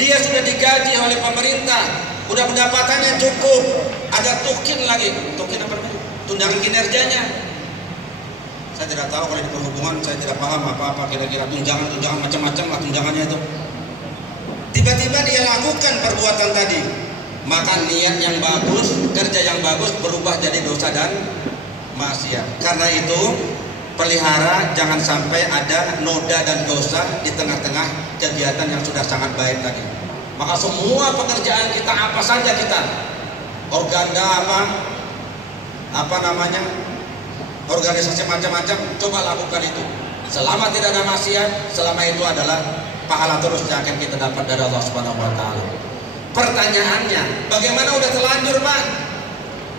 Dia sudah digaji oleh pemerintah, udah pendapatannya cukup, ada tukin lagi, tukin apa namanya? Tunjangan kinerjanya. Saya tidak tahu kalau di perhubungan, saya tidak paham apa-apa kira-kira tunjangan macam-macam lah tunjangannya itu. Tiba-tiba dia lakukan perbuatan tadi, maka niat yang bagus, kerja yang bagus berubah jadi dosa dan maksiat. Karena itu pelihara jangan sampai ada noda dan dosa di tengah-tengah kegiatan yang sudah sangat baik tadi. Maka semua pekerjaan kita apa saja kita, organda apa namanya, organisasi macam-macam, coba lakukan itu. Selama tidak ada maksiat, selama itu adalah pahala terus yang akan kita dapat dari Allah Subhanahu wa taala. Pertanyaannya, bagaimana udah terlanjur, Pak?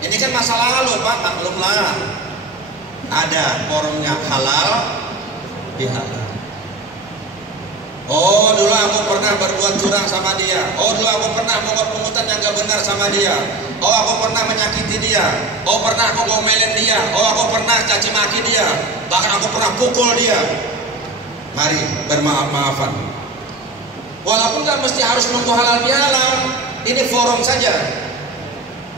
Ini kan masa lalu, Pak, maklumlah. Ada forumnya halal bihalal. Oh, dulu aku pernah berbuat curang sama dia. Oh, dulu aku pernah pungut-pungutan yang gak benar sama dia. Oh, aku pernah menyakiti dia. Oh, pernah aku ngomelin dia. Oh, aku pernah caci maki dia. Bahkan aku pernah pukul dia. Mari bermaaf-maafan. Walaupun gak mesti harus nunggu halal bihalal. Ini forum saja.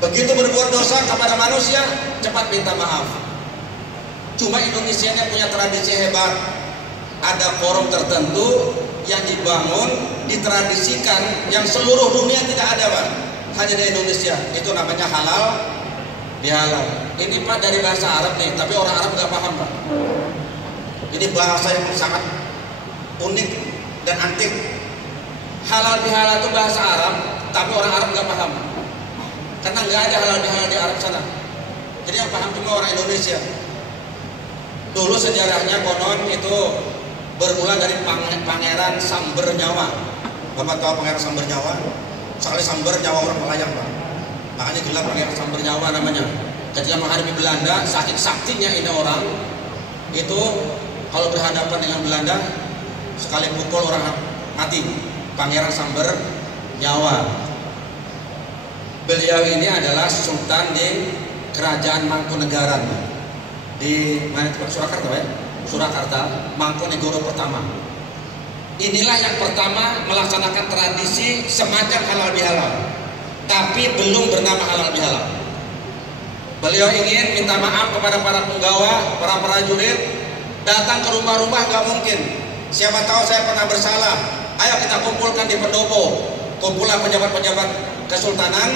Begitu berbuat dosa kepada manusia, cepat minta maaf. Cuma Indonesia yang punya tradisi hebat. Ada forum tertentu yang dibangun, ditradisikan, yang seluruh dunia tidak ada, Pak. Hanya di Indonesia. Itu namanya halal bihalal. Ini, Pak, dari bahasa Arab nih, tapi orang Arab nggak paham, Pak. Ini bahasa yang sangat unik dan antik. Halal bihalal itu bahasa Arab, tapi orang Arab nggak paham. Karena nggak ada halal bihalal di Arab sana. Jadi yang paham cuma orang Indonesia. Dulu sejarahnya konon itu bermula dari Pangeran Sambernyawa. Bapak tahu Pangeran Sambernyawa? Sekali samber nyawa orang melayang, Pak. Makanya gelar Pangeran Sambernyawa namanya. Ketika menghadapi Belanda, saking saktinya ini orang itu kalau berhadapan dengan Belanda sekali pukul orang mati. Pangeran Sambernyawa. Beliau ini adalah sultan di Kerajaan Mangkunegaran di mana, Surakarta, ya? Surakarta, Mangkunegoro pertama. Inilah yang pertama melaksanakan tradisi semacam halal bihalal, tapi belum bernama halal bihalal. Beliau ingin minta maaf kepada para penggawa, para prajurit, datang ke rumah-rumah nggak mungkin. Siapa tahu saya pernah bersalah. Ayo kita kumpulkan di pendopo, kumpulan pejabat-pejabat kesultanan,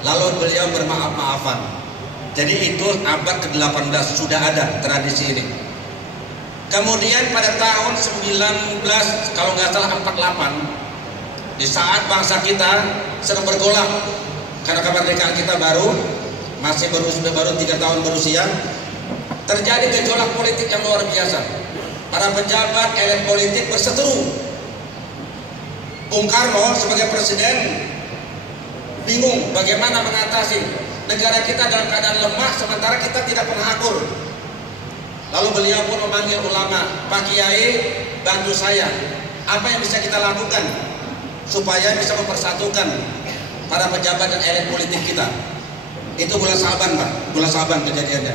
lalu beliau bermaaf-maafan. Jadi itu abad ke-18 sudah ada tradisi ini. Kemudian pada tahun 19 kalau nggak salah 48, di saat bangsa kita sedang bergolak karena kemerdekaan kita masih baru 3 tahun berusia, terjadi gejolak politik yang luar biasa. Para pejabat elit politik berseteru. Bung Karno sebagai presiden bingung bagaimana mengatasi negara kita dalam keadaan lemah sementara kita tidak pernah akur. Lalu beliau pun memanggil ulama, Pak Kiai, bantu saya. Apa yang bisa kita lakukan supaya bisa mempersatukan para pejabat dan elit politik kita? Itu bulan Syaban, Pak. Bulan Syaban kejadiannya.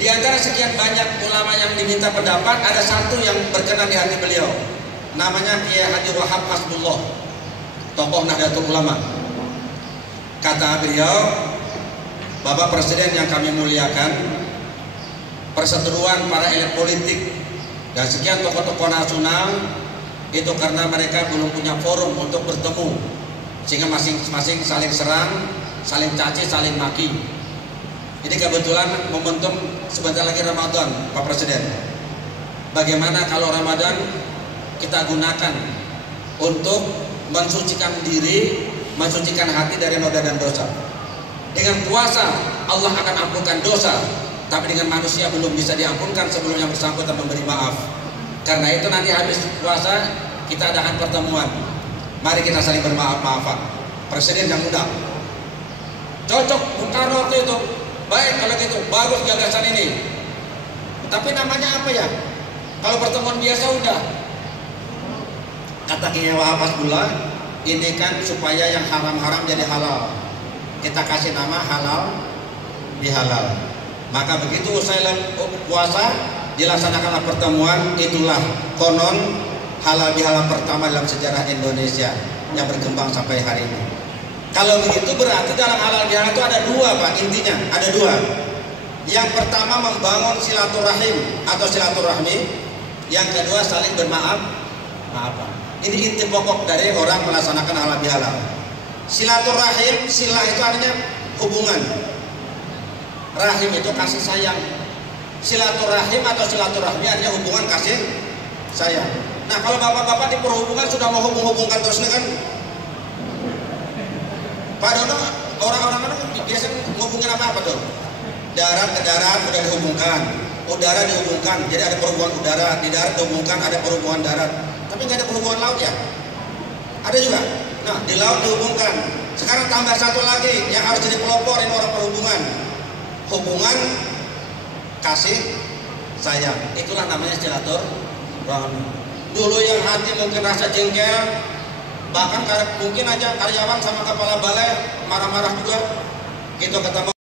Di antara sekian banyak ulama yang diminta pendapat, ada satu yang berkenan di hati beliau. Namanya Kiai Haji Wahab Hasbullah, tokoh Nahdlatul Ulama. Kata beliau, Bapak Presiden yang kami muliakan, perseteruan para elit politik dan sekian tokoh-tokoh nasional itu karena mereka belum punya forum untuk bertemu, sehingga masing-masing saling serang, saling caci, saling maki. Jadi kebetulan momentum sebentar lagi Ramadan, Pak Presiden. Bagaimana kalau Ramadan kita gunakan untuk mensucikan diri, mensucikan hati dari noda dan dosa. Dengan puasa Allah akan ampunkan dosa, tapi dengan manusia belum bisa diampunkan sebelum yang bersangkutan memberi maaf. Karena itu nanti habis puasa kita adakan pertemuan. Mari kita saling bermaaf-maafan. Presiden yang muda, cocok Bung Karno waktu itu. Baik kalau gitu, bagus gagasan ini. Tapi namanya apa ya? Kalau pertemuan biasa udah. Kata Kiai Wahab Hasbullah, ini kan supaya yang haram-haram jadi halal. Kita kasih nama halal bihalal. Maka begitu usai puasa dilaksanakanlah pertemuan, itulah konon halal bihalal pertama dalam sejarah Indonesia yang berkembang sampai hari ini. Kalau begitu berarti dalam halal bihalal itu ada dua, Pak, intinya ada dua. Yang pertama membangun silaturahim atau silaturahmi, yang kedua saling maafan. Ini inti pokok dari orang melaksanakan halal bihalal. Silaturahim, silah itu artinya hubungan, rahim itu kasih sayang. Silaturahim atau silaturahmi artinya hubungan kasih sayang. Nah, kalau bapak-bapak di perhubungan sudah mau hubung-hubungkan terus kan, Pak Dono, orang-orang biasa ngubungin apa tuh? Darat ke darat udah dihubungkan, udara dihubungkan, jadi ada perhubungan udara, di darat dihubungkan, ada perhubungan darat. Tapi nggak ada perhubungan laut ya? Ada juga. Nah, di laut dihubungkan. Sekarang tambah satu lagi yang harus jadi pelopor ini orang perhubungan. Hubungan kasih sayang. Itulah namanya silaturahmi. Dulu yang hati mungkin rasa jengkel, bahkan mungkin aja karyawan sama kepala balai marah-marah juga. Gitu ketemu